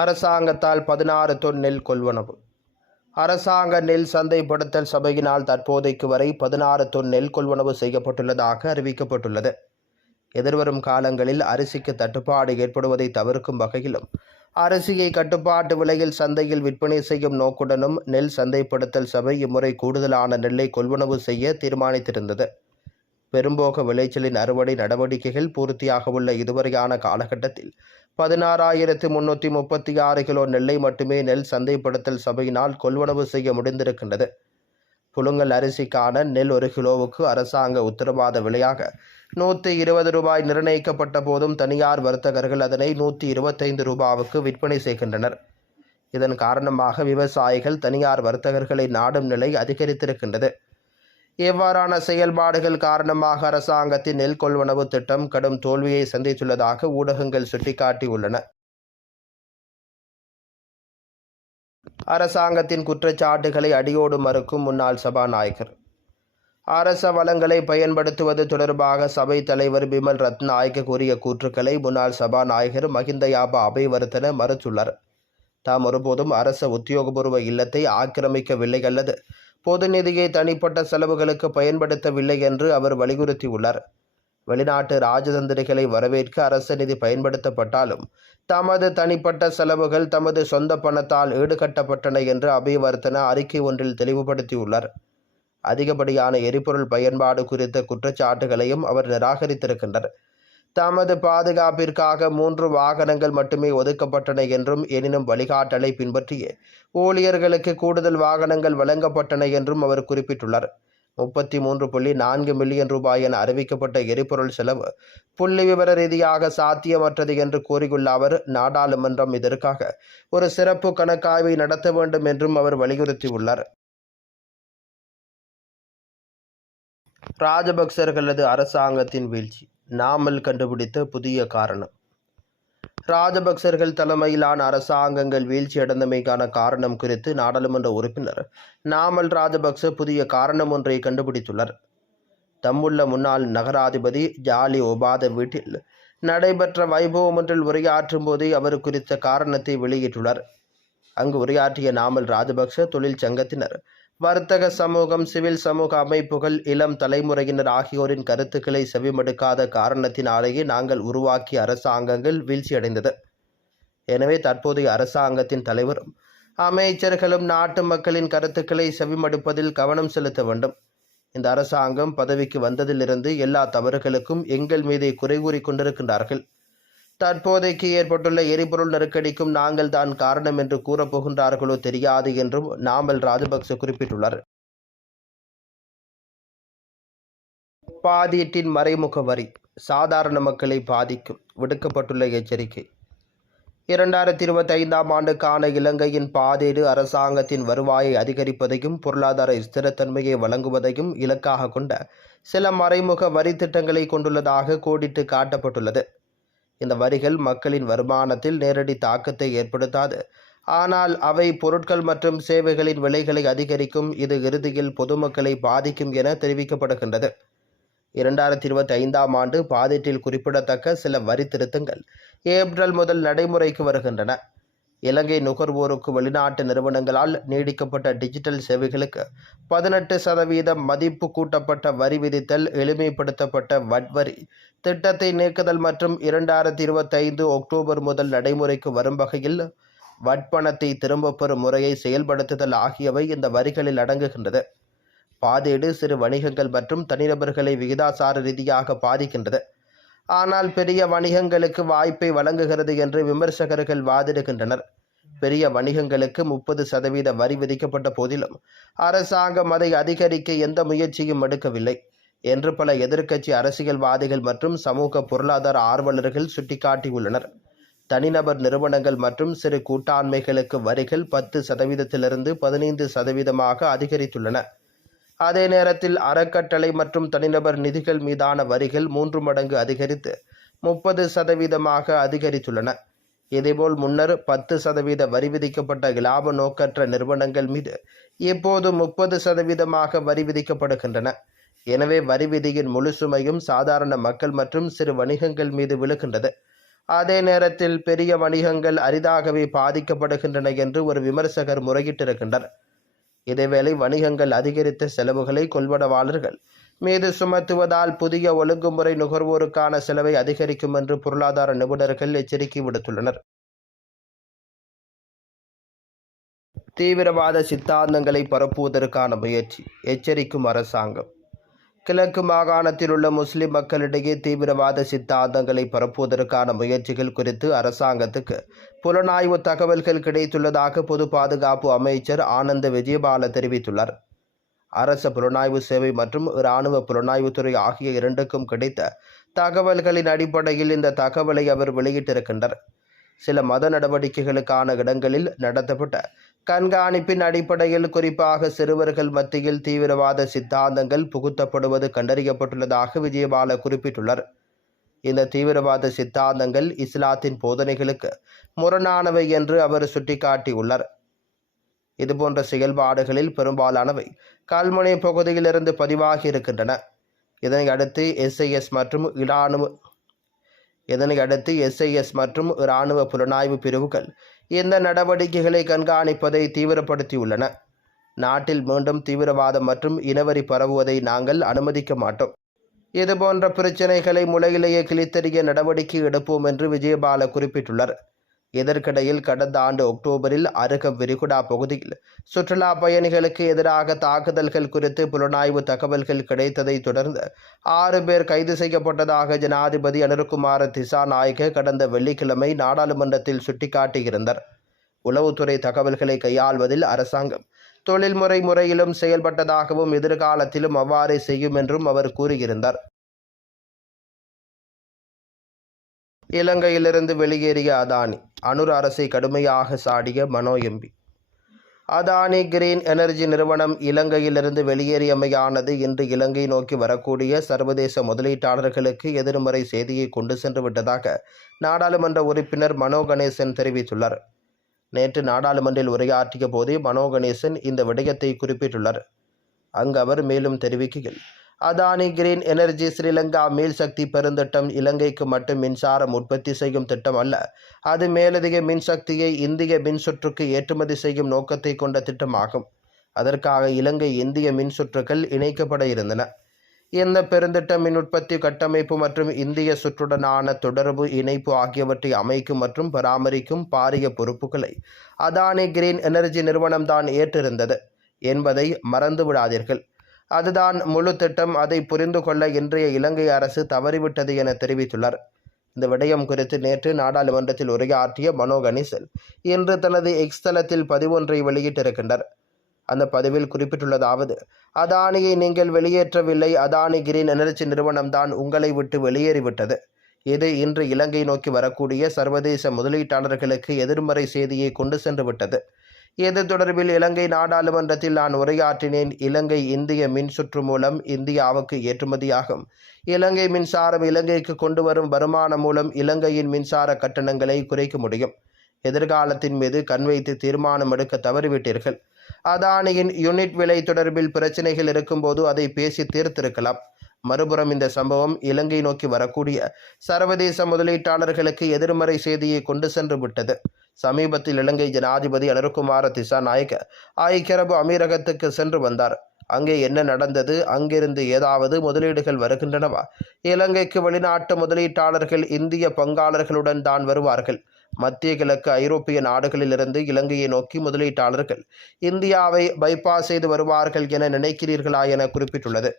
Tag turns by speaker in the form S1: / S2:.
S1: அரசாங்கத்தால் பதினாறு தொன் நெல் கொள்வனவு. அரசாங்க நெல் சந்தைப்படுத்தல் சபையினால் தற்போதைக்கு வரை பதினாறு தொன் நெல் கொள்வனவு செய்யப்பட்டுள்ளதாக அறிவிக்கப்பட்டுள்ளது. எதிர்வரும் காலங்களில் அரிசிக்கு தட்டுப்பாடு ஏற்படுவதை தவிர்க்கும் வகையிலும் அரிசியை கட்டுப்பாட்டு விலையில் சந்தையில் விற்பனை செய்யும் நோக்குடனும் நெல் சந்தைப்படுத்தல் சபை இம்முறை கூடுதலான நெல்லை கொள்வனவு செய்ய தீர்மானித்திருந்தது. பெரும்போக விளைச்சலின் அறுவடை நடவடிக்கைகள் பூர்த்தியாக உள்ள இதுவரையான காலகட்டத்தில் பதினாறாயிரத்து முன்னூற்றி முப்பத்தி ஆறு கிலோ நெல்லை மட்டுமே நெல் சந்தைப்படுத்தல் சபையினால் கொள்வனவு செய்ய முடிந்திருக்கின்றது. புழுங்கல் அரிசிக்கான நெல் ஒரு கிலோவுக்கு அரசாங்க உத்தரவாத விலையாக நூற்றி இருபது ரூபாய் நிர்ணயிக்கப்பட்ட போதும் தனியார் வர்த்தகர்கள் அதனை நூற்றி இருபத்தைந்து ரூபாவுக்கு விற்பனை செய்கின்றனர். இதன் காரணமாக விவசாயிகள் தனியார் வர்த்தகர்களை நாடும் நிலை அதிகரித்திருக்கின்றது. இவ்வாறான செயல்பாடுகள் காரணமாக அரசாங்கத்தின் நெல் கொள்வனவு திட்டம் கடும் தோல்வியை சந்தித்துள்ளதாக ஊடகங்கள் சுட்டிக்காட்டியுள்ளன. அரசாங்கத்தின் குற்றச்சாட்டுகளை அடியோடு மறுக்கும் முன்னாள் சபாநாயகர். அரச வளங்களை பயன்படுத்துவது தொடர்பாக சபை தலைவர் பிமல் ரத்நாயக்க கூறிய கூற்றுக்களை முன்னாள் சபாநாயகர் மஹிந்த யாபா அபயவர்த்தன மறுத்துள்ளார். தாம் ஒருபோதும் அரச உத்தியோகபூர்வ இல்லத்தை ஆக்கிரமிக்கவில்லை அல்லது பொது நிதியை தனிப்பட்ட செலவுகளுக்கு பயன்படுத்தவில்லை என்று அவர் வலியுறுத்தியுள்ளார். வெளிநாட்டு ராஜதந்திரிகளை வரவேற்க அரசு நிதி பயன்படுத்தப்பட்டாலும் தமது தனிப்பட்ட செலவுகள் தமது சொந்த பணத்தால் ஈடுகட்டப்பட்டன என்று அபிவர்த்தன அறிக்கை ஒன்றில் தெளிவுபடுத்தியுள்ளார். அதிகப்படியான எரிபொருள் பயன்பாடு குறித்த குற்றச்சாட்டுகளையும் அவர் நிராகரித்திருக்கின்றார் தமது பாதுகாப்பிற்காக மூன்று வாகனங்கள் மட்டுமே ஒதுக்கப்பட்டன என்றும் எனினும் வழிகாட்டலை பின்பற்றிய ஊழியர்களுக்கு கூடுதல் வாகனங்கள் வழங்கப்பட்டன என்றும் அவர் குறிப்பிட்டுள்ளார். முப்பத்தி மூன்று புள்ளி நான்கு மில்லியன் ரூபாய் என அறிவிக்கப்பட்ட எரிபொருள் செலவு புள்ளி விவர ரீதியாக சாத்தியமற்றது என்று கூறியுள்ள அவர் நாடாளுமன்றம் இதற்காக ஒரு சிறப்பு கணக்காய்வை நடத்த வேண்டும் என்றும் அவர் வலியுறுத்தியுள்ளார். ராஜபக்சர்களது அரசாங்கத்தின் வீழ்ச்சி நாமல் கண்டுபிடித்த புதிய காரணம். ராஜபக்சர்கள் தலைமையிலான அரசாங்கங்கள் வீழ்ச்சியடைந்தமைக்கான காரணம் குறித்து நாடாளுமன்ற உறுப்பினர் நாமல் ராஜபக்ச புதிய காரணம் ஒன்றை கண்டுபிடித்துள்ளார். தம்முள்ள முன்னாள் நகராதிபதி ஜாலி ஒபாத வீட்டில் நடைபெற்ற வைபவம் ஒன்றில் உரையாற்றும் போதே அவர் குறித்த காரணத்தை வெளியிட்டுள்ளார். அங்கு உரையாற்றிய நாமல் ராஜபக்ச தொழிற்சங்கத்தினர் வர்த்தக சமூகம் சிவில் சமூக அமைப்புகள் இளம் தலைமுறையினர் ஆகியோரின் கருத்துக்களை செவிமடுக்காத காரணத்தினாலேயே நாங்கள் உருவாக்கிய அரசாங்கங்கள் வீழ்ச்சியடைந்தது. எனவே தற்போதைய அரசாங்கத்தின் தலைவரும் அமைச்சர்களும் நாட்டு மக்களின் கருத்துக்களை செவிமடுப்பதில் கவனம் செலுத்த வேண்டும். இந்த அரசாங்கம் பதவிக்கு வந்ததிலிருந்து எல்லா தவறுகளுக்கும் எங்கள் மீதே குறை கூறி கொண்டிருக்கின்றார்கள். தற்போதைக்கு ஏற்பட்டுள்ள எரிபொருள் நெருக்கடிக்கும் நாங்கள் தான் காரணம் என்று கூறப்போகின்றார்களோ தெரியாது என்றும் நாமல் ராஜபக்ச குறிப்பிட்டுள்ளார். பாதீட்டின் மறைமுக வரி சாதாரண மக்களை பாதிக்கும். விடுக்கப்பட்டுள்ள எச்சரிக்கை. இரண்டாயிரத்தி இருபத்தி ஐந்தாம் ஆண்டுக்கான இலங்கையின் பாதீடு அரசாங்கத்தின் வருவாயை அதிகரிப்பதையும் பொருளாதார ஸ்திரத்தன்மையை வழங்குவதையும் இலக்காக கொண்ட சில மறைமுக வரி திட்டங்களை கொண்டுள்ளதாக கோடிட்டு காட்டப்பட்டுள்ளது. இந்த வரிகள் மக்களின் வருமானத்தில் நேரடி தாக்கத்தை ஏற்படுத்தாது. ஆனால் அவை பொருட்கள் மற்றும் சேவைகளின் விலைகளை அதிகரிக்கும் இது இறுதியில் பொதுமக்களை பாதிக்கும் என தெரிவிக்கப்படுகின்றது. இரண்டாயிரத்தி இருபத்தி ஐந்தாம் ஆண்டு பாதிட்டில் குறிப்பிடத்தக்க சில வரி திருத்தங்கள் ஏப்ரல் முதல் நடைமுறைக்கு வருகின்றன. இலங்கை நுகர்வோருக்கு வெளிநாட்டு நிறுவனங்களால் நீடிக்கப்பட்ட டிஜிட்டல் சேவைகளுக்கு பதினெட்டு சதவீதம் மதிப்பு கூட்டப்பட்ட வரி விதித்தல் எளிமைப்படுத்தப்பட்ட வட்வரி திட்டத்தை நீக்குதல் மற்றும் இரண்டாயிரத்தி இருபத்தைந்து அக்டோபர் முதல் நடைமுறைக்கு வரும் வகையில் வட்பணத்தை திரும்பப் பெறும் முறையை செயல்படுத்துதல் ஆகியவை இந்த வரிகளில் அடங்குகின்றது. பாதீடு சிறு வணிகங்கள் மற்றும் தனிநபர்களை விகிதாசார ரீதியாக பாதிக்கின்றது. ஆனால் பெரிய வணிகங்களுக்கு வாய்ப்பை வழங்குகிறது என்று விமர்சகர்கள் வாதிடுகின்றனர். பெரிய வணிகங்களுக்கு முப்பது சதவீத வரி விதிக்கப்பட்ட போதிலும் அரசாங்கம் அதை அதிகரிக்க எந்த முயற்சியும் எடுக்கவில்லை என்று பல எதிர்க்கட்சி அரசியல்வாதிகள் மற்றும் சமூக பொருளாதார ஆர்வலர்கள் சுட்டிக்காட்டியுள்ளனர். தனிநபர் நிறுவனங்கள் மற்றும் சிறு கூட்டாண்மைகளுக்கு வரிகள் பத்து சதவீதத்திலிருந்து பதினைந்து சதவீதமாக அதிகரித்துள்ளன. அதே நேரத்தில் அறக்கட்டளை மற்றும் தனிநபர் நிதிகள் மீதான வரிகள் மூன்று மடங்கு அதிகரித்து முப்பது சதவீதமாக அதிகரித்துள்ளன. இதேபோல் முன்னர் பத்து சதவீத வரி விதிக்கப்பட்ட இலாப நோக்கற்ற நிறுவனங்கள் மீது இப்போது முப்பது சதவீதமாக வரி விதிக்கப்படுகின்றன. எனவே வரி விதியின் முழு சுமையும் சாதாரண மக்கள் மற்றும் சிறு வணிகங்கள் மீது விழுகின்றது. அதே நேரத்தில் பெரிய வணிகங்கள் அரிதாகவே பாதிக்கப்படுகின்றன என்று ஒரு விமர்சகர் முறையிட்டிருக்கின்றனர் இதேவேளை வணிகங்கள் அதிகரித்த செலவுகளை கொள்வனவாளர்கள். மீது சுமத்துவதால் புதிய ஒழுங்குமுறை நுகர்வோருக்கான செலவை அதிகரிக்கும் என்று பொருளாதார நிபுணர்கள் எச்சரிக்கை விடுத்துள்ளனர். தீவிரவாத சித்தாந்தங்களை பரப்புவதற்கான முயற்சி எச்சரிக்கும் அரசாங்கம். கிழக்கு மாகாணத்தில் உள்ள முஸ்லிம் மக்களிடையே தீவிரவாத சித்தாந்தங்களை பரப்புவதற்கான முயற்சிகள் குறித்து அரசாங்கத்துக்கு புலனாய்வு தகவல்கள் கிடைத்துள்ளதாக பொது பாதுகாப்பு அமைச்சர் ஆனந்த விஜயபால தெரிவித்துள்ளார். அரச புலனாய்வு சேவை மற்றும் இராணுவ புலனாய்வுத்துறை ஆகிய இரண்டுக்கும் கிடைத்த தகவல்களின் அடிப்படையில் இந்த தகவலை அவர் வெளியிட்டிருக்கின்றார் சில மத நடவடிக்கைகளுக்கான இடங்களில் நடத்தப்பட்ட கண்காணிப்பின் அடிப்படையில் குறிப்பாக சிறுவர்கள் மத்தியில் தீவிரவாத சித்தாந்தங்கள் புகுத்தப்படுவது கண்டறியப்பட்டுள்ளதாக விஜயபால குறிப்பிட்டுள்ளார். இந்த தீவிரவாத சித்தாந்தங்கள் இஸ்லாத்தின் போதனைகளுக்கு முரணானவை என்று அவர் சுட்டிக்காட்டியுள்ளார். இதுபோன்ற செயல்பாடுகளில் பெரும்பாலானவை கல்முனை பகுதியிலிருந்து பதிவாகி இருக்கின்றன. இதனை அடுத்து எஸ்ஐஎஸ் மற்றும் இராணுவ இதனை அடுத்து எஸ்ஐஎஸ் மற்றும் இராணுவ புலனாய்வு பிரிவுகள் இந்த நடவடிக்கைகளை கண்காணிப்பதை தீவிரப்படுத்தியுள்ளன. நாட்டில் மீண்டும் தீவிரவாதம் மற்றும் இனவரி பரவுவதை நாங்கள் அனுமதிக்க மாட்டோம். இதுபோன்ற பிரச்சினைகளை முளையிலேயே கிழித்தறிய நடவடிக்கை எடுப்போம் என்று விஜயபால குறிப்பிட்டுள்ளார். இதற்கிடையில் கடந்த ஆண்டு அக்டோபரில் அருகம் விரிகுடா பகுதியில் சுற்றுலா பயணிகளுக்கு எதிராக தாக்குதல்கள் குறித்து புலனாய்வு தகவல்கள் கிடைத்ததை தொடர்ந்து ஆறு பேர் கைது செய்யப்பட்டதாக ஜனாதிபதி அனுர்குமார திசாநாயக்க கடந்த வெள்ளிக்கிழமை நாடாளுமன்றத்தில் சுட்டிக்காட்டியிருந்தார். உளவுத்துறை தகவல்களை கையாள்வதில் அரசாங்கம் தொழில்முறை முறையிலும் செயல்பட்டதாகவும் எதிர்காலத்திலும் அவ்வாறே செய்யும் என்றும் அவர் கூறியிருந்தார். இலங்கையிலிருந்து வெளியேறிய அதானி அனுர் அரசை கடுமையாக சாடிய Mano MP Adani green energy நிறுவனம் இலங்கையிலிருந்து வெளியேறியமையானது இன்று இலங்கை நோக்கி வரக்கூடிய சர்வதேச முதலீட்டாளர்களுக்கு எதிர்மறை செய்தியை கொண்டு சென்று விட்டதாக நாடாளுமன்ற உறுப்பினர் மனோ கணேசன் தெரிவித்துள்ளார். நேற்று நாடாளுமன்றில் உரையாற்றிய போதே மனோ கணேசன் இந்த விடயத்தை குறிப்பிட்டுள்ளார். அங்கு அவர் மேலும் தெரிவிக்கையில் அதானி கிரீன் எனர்ஜி ஸ்ரீலங்கா மீள்சக்தி பெருந்திட்டம் இலங்கைக்கு மட்டும் மின்சாரம் உற்பத்தி செய்யும் திட்டம் அல்ல. அது மேலதிக மின்சக்தியை இந்திய மின்சுற்றுக்கு ஏற்றுமதி செய்யும் நோக்கத்தை கொண்ட திட்டமாகும். அதற்காக இலங்கை இந்திய மின்சுற்றுகள் இணைக்கப்பட இருந்தன. இந்த பெருந்திட்ட மின் உற்பத்தி கட்டமைப்பு மற்றும் இந்திய சுற்றுடனான தொடர்பு இணைப்பு ஆகியவற்றை அமைக்கும் மற்றும் பராமரிக்கும் பாரிய பொறுப்புகளை அதானி கிரீன் எனர்ஜி நிறுவனம்தான் ஏற்றிருந்தது என்பதை மறந்து விடாதீர்கள் அதுதான் முழு திட்டம். அதை புரிந்து கொள்ள இன்றைய இலங்கை அரசு தவறிவிட்டது என தெரிவித்துள்ளார். இந்த விடயம் குறித்து நேற்று நாடாளுமன்றத்தில் உரையாற்றிய மனோ கணேசன் இன்று தனது எக்ஸ் தளத்தில் பதிவொன்றை வெளியிட்டிருக்கின்றார். அந்த பதிவில் குறிப்பிட்டுள்ளதாவது அதானியை நீங்கள் வெளியேற்றவில்லை. அதானி கிரீன் எனர்ஜி நிறுவனம்தான் உங்களை விட்டு வெளியேறிவிட்டது. இது இன்று இலங்கை நோக்கி வரக்கூடிய சர்வதேச முதலீட்டாளர்களுக்கு எதிர்மறை செய்தியை கொண்டு சென்று விட்டது. இது தொடர்பில் இலங்கை நாடாளுமன்றத்தில் நான் உரையாற்றினேன்? இலங்கை இந்திய மின் சுற்று மூலம் இந்தியாவுக்கு ஏற்றுமதியாகும். இலங்கை மின்சாரம் இலங்கைக்கு கொண்டு வரும் வருமானம் மூலம் இலங்கையின் மின்சார கட்டணங்களை குறைக்க முடியும். எதிர்காலத்தின் மீது கண் வைத்து தீர்மானம் எடுக்க தவறிவிட்டீர்கள். அதானியின் யூனிட் விலை தொடர்பில் பிரச்சனைகள் இருக்கும்போது அதை பேசி தீர்த்திருக்கலாம். மறுபுறம் இந்த சம்பவம் இலங்கை நோக்கி வரக்கூடிய சர்வதேச முதலீட்டாளர்களுக்கு எதிர்மறை செய்தியை கொண்டு சென்று விட்டது. சமீபத்தில் இலங்கை ஜனாதிபதி அனுர்குமார திசாநாயக்க ஐக்கிய அரபு அமீரகத்துக்கு சென்று வந்தார். அங்கே என்ன நடந்தது? அங்கிருந்து ஏதாவது முதலீடுகள் வருகின்றனவா? இலங்கைக்கு வெளிநாட்டு முதலீட்டாளர்கள் இந்திய பங்காளர்களுடன் தான் வருவார்கள். மத்திய கிழக்கு ஐரோப்பிய நாடுகளிலிருந்து இலங்கையை நோக்கி முதலீட்டாளர்கள் இந்தியாவை பைபாஸ் செய்து வருவார்கள் என நினைக்கிறீர்களா என குறிப்பிட்டுள்ளது.